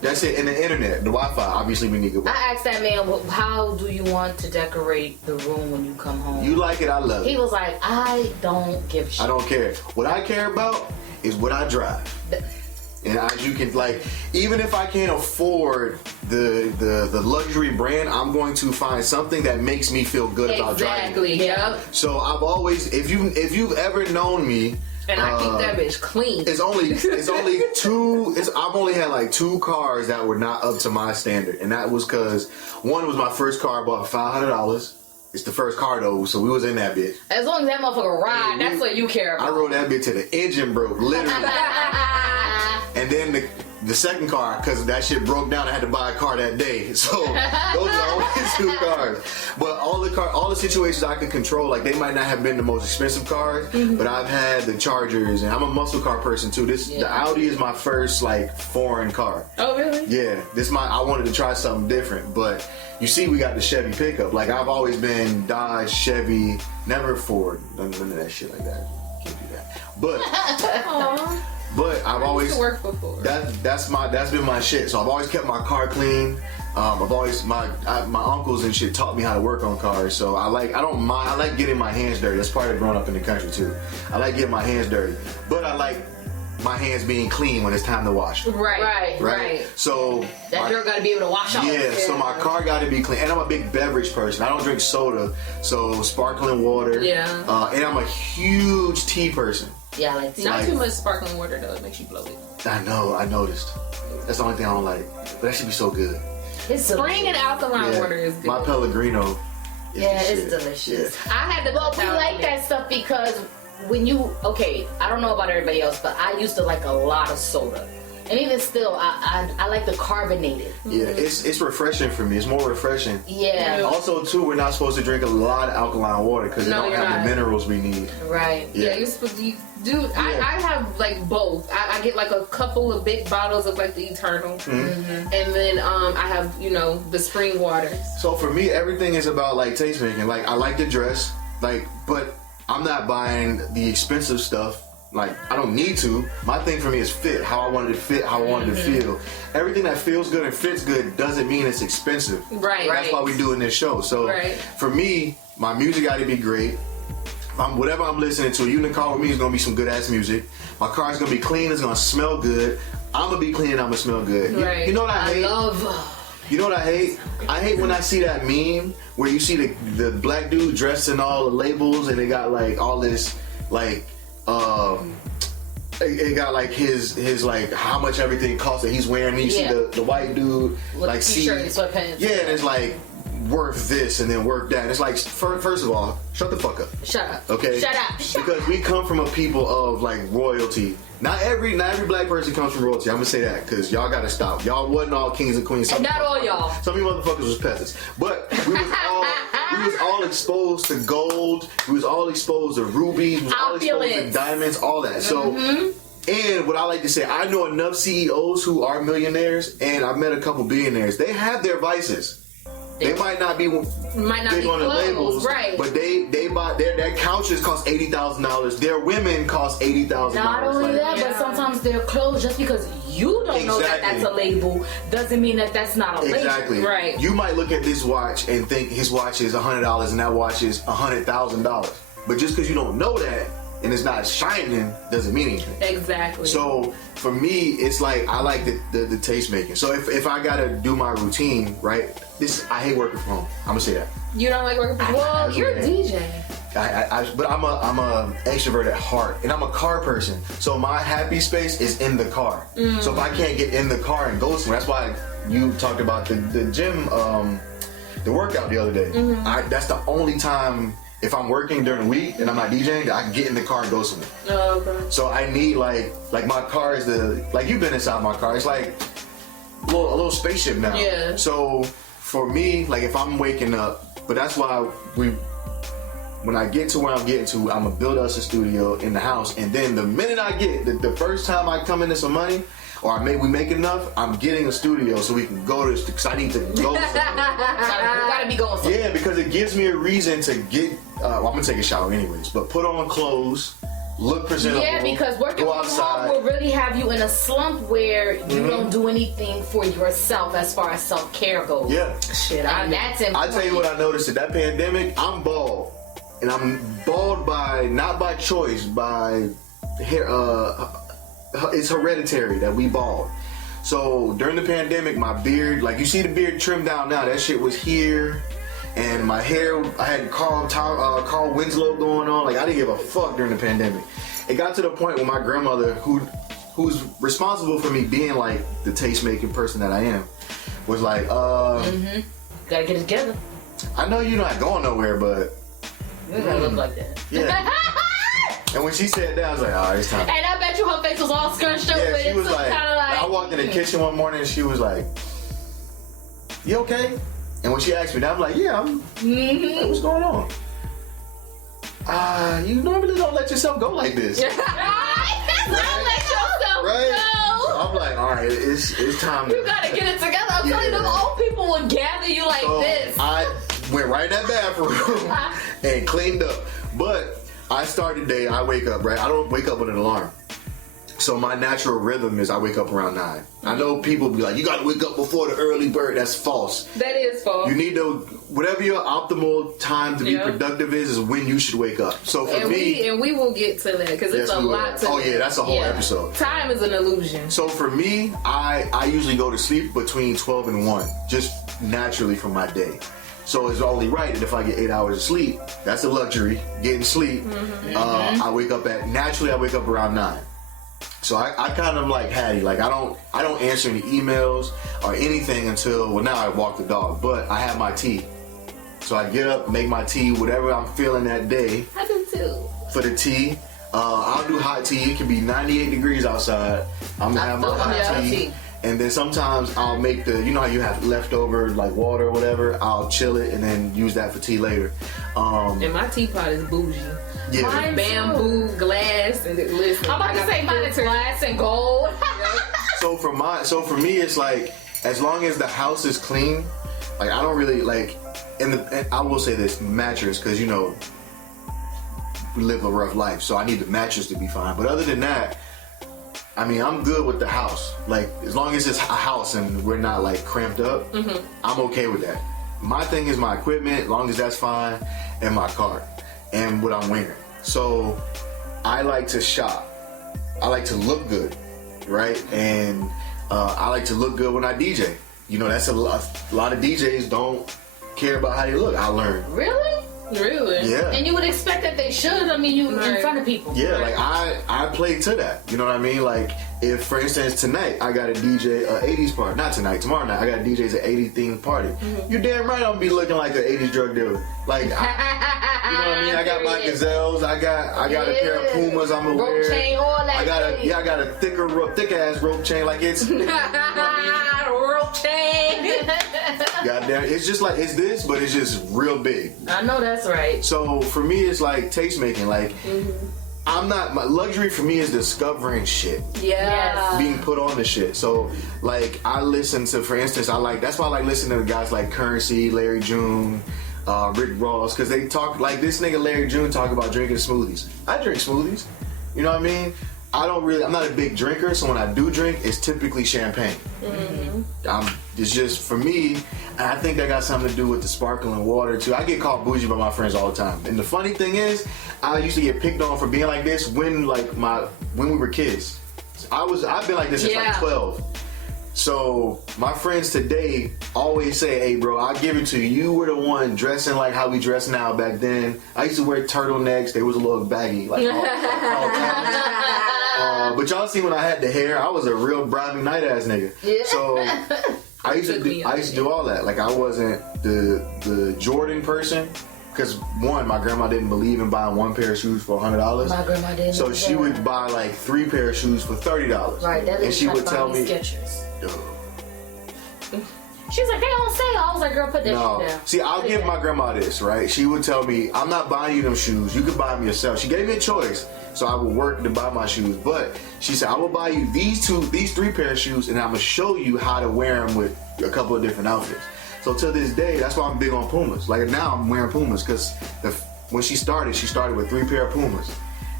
That's it. And the internet, the Wi-Fi. Obviously, we need good Wi-Fi. I asked that man, how do you want to decorate the room when you come home? You like it, I love it. He was like, I don't give a shit. I don't care. What I care about is what I drive. And as you can, even if I can't afford the luxury brand, I'm going to find something that makes me feel good about driving. Exactly. Yep. So I've always, if you've ever known me. And I keep that bitch clean. It's only 2. I've only had 2 cars that were not up to my standard, and that was because one was my first car I bought for $500. it's the first car though, so we was in that bitch. As long as that motherfucker ride, that's what you care I about. rode that bitch till the engine broke, literally. And then the second car, because that shit broke down, I had to buy a car that day. So those are only 2 cars. But all the situations I could control, like they might not have been the most expensive cars, but I've had the Chargers, and I'm a muscle car person too. The Audi is my first like foreign car. Oh really? Yeah, I wanted to try something different, but you see, we got the Chevy pickup. Like I've always been Dodge, Chevy, never Ford, none of that shit like that. Can't do that. But I've always worked before. That's been my shit. So I've always kept my car clean. My uncles and shit taught me how to work on cars. So I don't mind. I like getting my hands dirty. That's part of growing up in the country too. I like getting my hands dirty, but I like my hands being clean when it's time to wash. Right. So that girl got to be able to wash off. Yeah, so my car got to be clean. And I'm a big beverage person. I don't drink soda, so sparkling water. Yeah. And I'm a huge tea person. Yeah, I like tea. Not too much sparkling water though. It makes you bloated. I know. I noticed. That's the only thing I don't like. But that should be so good. It's spring and alkaline water is good. My Pellegrino. It's delicious. Yeah. I had to. Well, we like that stuff because when I don't know about everybody else, but I used to like a lot of soda. And even still, I like the carbonated. Yeah, it's refreshing for me. It's more refreshing. Yeah. Also, too, we're not supposed to drink a lot of alkaline water because it don't have the minerals we need. Right. Yeah, you're supposed to. I have like both. I get like a couple of big bottles of like the Eternal, and then I have the spring water. So for me, everything is about like taste making. Like I like to dress, but I'm not buying the expensive stuff. Like, I don't need to. My thing for me is fit. How I wanted to fit, how I wanted to feel. Everything that feels good and fits good doesn't mean it's expensive. Right. That's why we do in this show. So for me, my music got to be great. Whatever I'm listening to, you in the car with me is going to be some good ass music. My car's going to be clean. It's going to smell good. I'm going to be clean. I'm going to smell good. Right. You know what I hate? You know what I hate? I hate when I see that meme where you see the black dude dressed in all the labels and they got like all this like it got like his like how much everything costs that he's wearing. And you see the white dude with like t-shirt and sweatpants. Yeah, and it's like worth this and then worth that. And it's like first of all, shut the fuck up. Shut up. Okay. Shut up. Because we come from a people of like royalty. Not every black person comes from royalty. I'm gonna say that because y'all gotta stop. Y'all wasn't all kings and queens. And not all y'all. Some of you motherfuckers was peasants. But we was all exposed to gold. We was all exposed to rubies. We was all exposed to diamonds. All that. So, and what I like to say, I know enough CEOs who are millionaires, and I've met a couple billionaires. They have their vices. They might not be big on the labels, right? But they buy their couches cost $80,000. Their women cost $80,000. Not only that, but sometimes their clothes, just because you don't know that that's a label, doesn't mean that that's not a label. Exactly. Right. You might look at this watch and think his watch is $100 and that watch is $100,000. But just because you don't know that and it's not shining doesn't mean anything. Exactly. So for me, it's like I like the taste making. So if I gotta do my routine, right? I hate working from home. I'm gonna say that. You don't like working from home? Well, you're a DJ. But I'm a extrovert at heart, and I'm a car person. So my happy space is in the car. So if I can't get in the car and go somewhere, that's why you talked about the gym, the workout the other day. That's the only time. If I'm working during the week and I'm not DJing, I can get in the car and go somewhere. Oh, okay. So I need like my car is like you've been inside my car. It's like a little spaceship now. Yeah. So for me, like if I'm waking up, but that's why when I get to where I'm getting to, I'm gonna build us a studio in the house, and then the minute I get the first time I come into some money, or we make enough, I'm getting a studio so we can go to, because I need to go somewhere. You gotta be going somewhere. Yeah, because it gives me a reason to get, I'm gonna take a shower anyways, but put on clothes, look presentable. Yeah, because working from home will really have you in a slump where you don't do anything for yourself as far as self-care goes. Yeah. Shit, that's important. I tell you what I noticed in that pandemic, I'm bald. And I'm bald not by choice, by hair, it's hereditary that we bald. So during the pandemic, my beard, like you see the beard trimmed down now, that shit was here. And my hair, I had Carl Winslow going on. Like I didn't give a fuck during the pandemic. It got to the point where my grandmother, who's responsible for me being like the taste making person that I am, was like, gotta get it together. I know you're not going nowhere, but You don't look like that. yeah. And when she said that, I was like, all right, it's time. And I bet you her face was all scrunched up. Yeah, with she it, was so like, kinda like, I walked in the kitchen one morning and she was like, you okay? And when she asked me that, I'm like, yeah, I'm. Like, what's going on? You normally don't let yourself go like this. Don't let yourself Right? go. I'm like, all right, it's time. You gotta get it together. I'm telling you, them old people will gather you like this. I went right in that bathroom and cleaned up. But I start the day, I wake up, right? I don't wake up with an alarm. So my natural rhythm is I wake up around 9. I know people be like, you gotta wake up before the early bird. That's false. That is false. You need to, whatever your optimal time to be productive is when you should wake up. So for me, we will get to that because it's a lot to. Oh yeah, that's a whole episode. Time is an illusion. So for me, I usually go to sleep between 12 and 1, just naturally from my day. So it's only right that if I get 8 hours of sleep, that's a luxury, getting sleep. I wake up around 9. So I kind of like Hattie, like I don't answer any emails or anything until, well, now I walk the dog, but I have my tea. So I get up, make my tea, whatever I'm feeling that day. I do too. For the tea, I'll do hot tea. It can be 98 degrees outside. I'm gonna have my hot tea. And then sometimes I'll make you know how you have leftover like water or whatever, I'll chill it and then use that for tea later. And my teapot is bougie. Yeah. Mine bamboo, glass, and listen. I'm about to say mine is glass and gold. So for me, it's like, as long as the house is clean, like I don't really like, and I will say this, mattress, because you know, we live a rough life, so I need the mattress to be fine. But other than that, I mean, I'm good with the house. Like, as long as it's a house and we're not like cramped up, I'm okay with that. My thing is my equipment, as long as that's fine, and my car, and what I'm wearing. So, I like to shop. I like to look good, right? And I like to look good when I DJ. You know, that's a lot of DJs don't care about how they look. I learned. Really? Really? Yeah. And you would expect that they should. I mean, you in front of people. Yeah, like I play to that. You know what I mean? Like, if, for instance, tonight I got a DJ 80s party. Not tonight, tomorrow night I got a DJ's an 80s themed party. You're damn right I'm be looking like an 80s drug dealer. Like, you know what I mean? I got my gazelles. I got a pair of Pumas I'm gonna wear. Rope chain, all that. I got a thick ass rope chain. Like it's rope chain. goddamn. It's just like it's this, but it's just real big. I know that's right. So for me, it's like taste making. Like my luxury for me is discovering shit. Yeah. Being put on the shit. So like I listen to, for instance, that's why I like listening to guys like Currency, Larry June, Rick Ross, because they talk like this nigga Larry June talk about drinking smoothies. I drink smoothies. You know what I mean? I'm not a big drinker, so when I do drink, it's typically champagne. It's just, for me, and I think that got something to do with the sparkling water too. I get called bougie by my friends all the time. And the funny thing is, I used to get picked on for being like this when we were kids. I've been like this since like 12. So my friends today always say, hey bro, I'll give it to you. You were the one dressing like how we dress now back then. I used to wear turtlenecks. They was a little baggy. Like all but y'all see when I had the hair, I was a real Brining night ass nigga. Yeah. So I used to do all that. Like I wasn't the Jordan person. Because one, my grandma didn't believe in buying one pair of shoes for $100. My grandma didn't. So she would buy like 3 pair of shoes for $30. Right. That and she would tell me, Skechers. She's like, they don't say. I was like, girl, put that shit down. See, I'll give my grandma this, right? She would tell me, I'm not buying you them shoes. You can buy them yourself. She gave me a choice, so I would work to buy my shoes. But she said, I will buy you these 3 pair of shoes, and I'm going to show you how to wear them with a couple of different outfits. So to this day, that's why I'm big on Pumas. Like now I'm wearing Pumas because when she started with 3 pair of Pumas.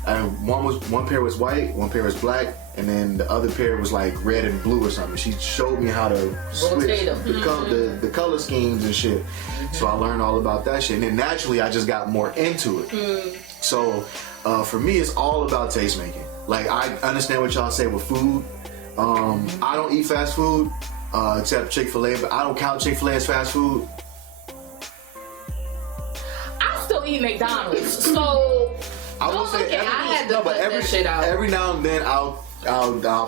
And one pair was white, one pair was black, and then the other pair was like red and blue or something. She showed me how to switch the color schemes and shit. So I learned all about that shit. And then naturally I just got more into it. So for me, it's all about taste making. Like I understand what y'all say with food. I don't eat fast food. Except Chick-fil-A, but I don't count Chick-fil-A as fast food. I still eat McDonald's, so I will say every now and then I'll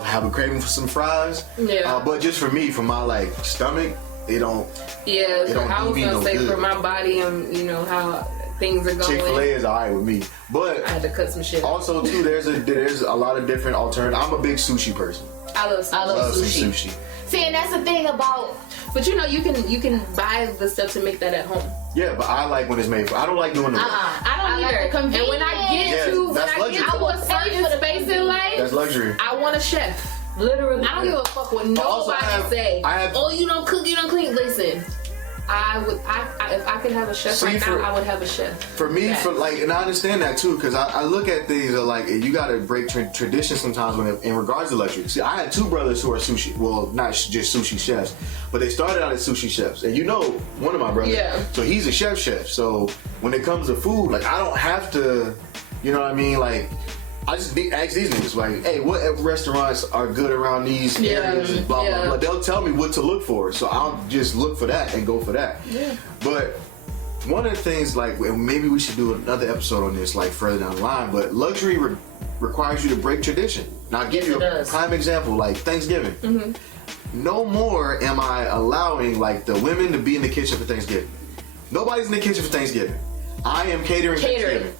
have a craving for some fries. Yeah. But just for me, for my like stomach, it don't. Yeah, It don't I do was me gonna no say good. for my body and how things are going. Chick-fil-A is alright with me, but I had to cut some shit out. also too, there's a lot of different alternatives. I'm a big sushi person. I love Love some sushi. sushi. See, and that's the thing about. But you can buy the stuff to make that at home. Yeah, but I like when it's made for. I don't like doing the. I don't like either. the And when I get Yes, to that's luxury. a certain space in life, That's luxury. I want a chef. Literally, I don't give a fuck what also, nobody say. I have- Oh, you don't cook, you don't clean. Listen, if I could have a chef See, right for- now, I would have a chef. For me, Yes. and I understand that too, because I look at things like you got to break tradition sometimes in regards to luxury. See, I had two brothers who are sushi, well, not just sushi chefs, but they started out as sushi chefs, and one of my brothers, Yeah. so he's a chef. So when it comes to food, like I don't have to, you know what I mean, like. I just ask these niggas, like, hey, what restaurants are good around these areas and blah, blah, blah. They'll tell me what to look for. So I'll just look for that and go for that. Yeah. But one of the things, like, and maybe we should do another episode on this, like, further down the line, but luxury requires you to break tradition. Now, I'll give you a prime example, like Thanksgiving. Mm-hmm. No more am I allowing, like, the women to be in the kitchen for Thanksgiving. Nobody's in the kitchen for Thanksgiving. I am catering Thanksgiving.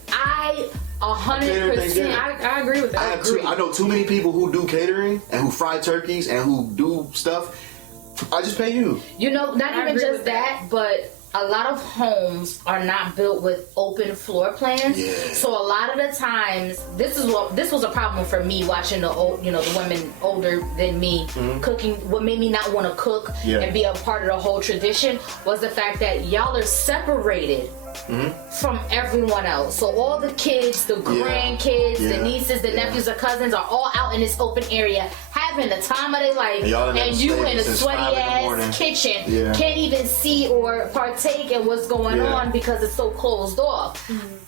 100%. I agree with that. I know too many people who do catering and who fry turkeys and who do stuff. I just pay you. Not I even agree just with that, but a lot of homes are not built with open floor plans. Yeah. So a lot of the times, this was a problem for me watching the women older than me cooking. What made me not want to cook and be a part of the whole tradition was the fact that y'all are separated from everyone else. So all the kids, the grandkids, the nieces, the nephews, the cousins are all out in this open area having the time of their life, and you in a sweaty ass kitchen can't even see or partake in what's going on because it's so closed off.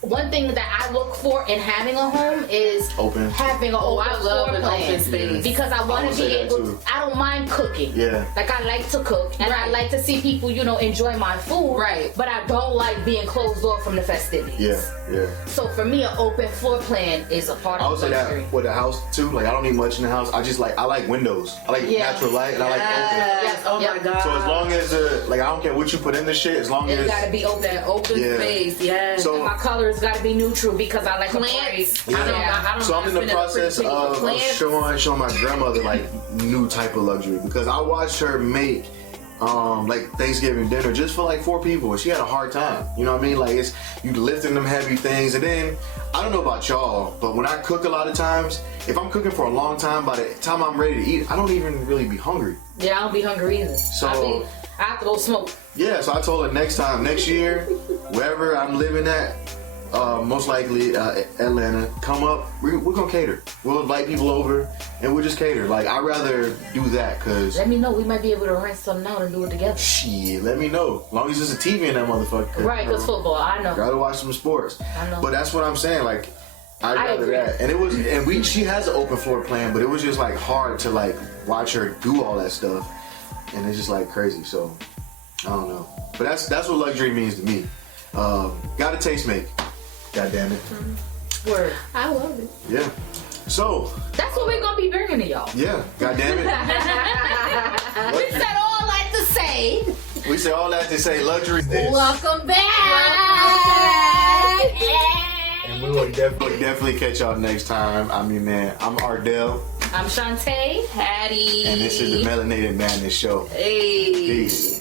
One thing that I look for in having a home is having an open floor plan, because I want to be able. I don't mind cooking. Like I like to cook and I like to see people, enjoy my food. Right. But I don't like being closed off from the festivities. So for me, an open floor plan is a part of luxury. I would say that with a house too. Like I don't need much in the house. I like windows. I like natural light and I like open. Yes. Oh my god. So as long as I don't care what you put in the shit, as long as it gotta be open. That open space. Yes. So and my colors gotta be neutral because I like plants. I don't So I'm in the process of showing my grandmother like new type of luxury, because I watched her make like Thanksgiving dinner just for like 4 people, and she had a hard time. You know what I mean? Like it's you lifting them heavy things, and then I don't know about y'all, but when I cook a lot of times, if I'm cooking for a long time, by the time I'm ready to eat, I don't even really be hungry. Yeah, I don't be hungry either. So I have to go smoke. Yeah, so I told her next year, wherever I'm living at, most likely Atlanta, come up, we're gonna cater. We'll invite people over and we'll just cater. Like I'd rather do that, cause let me know, we might be able to rent something out and do it together. Shit, let me know. As long as there's a TV in that motherfucker. Right, cause football, I know. Gotta watch some sports. I know. But that's what I'm saying, like I'd rather that. And she has an open floor plan, but it was just like hard to like watch her do all that stuff. And it's just like crazy, so I don't know. But that's what luxury means to me. Gotta taste make. God damn it. Word. I love it. Yeah. So that's what we're gonna be bringing to y'all. Yeah. God damn it. We said all that to say. We said all that to say luxury is this. Welcome back. And we will definitely catch y'all next time. I mean, man, I'm Ardell. I'm Chante. Hattie. And this is the Melanated Madness Show. Hey. Peace.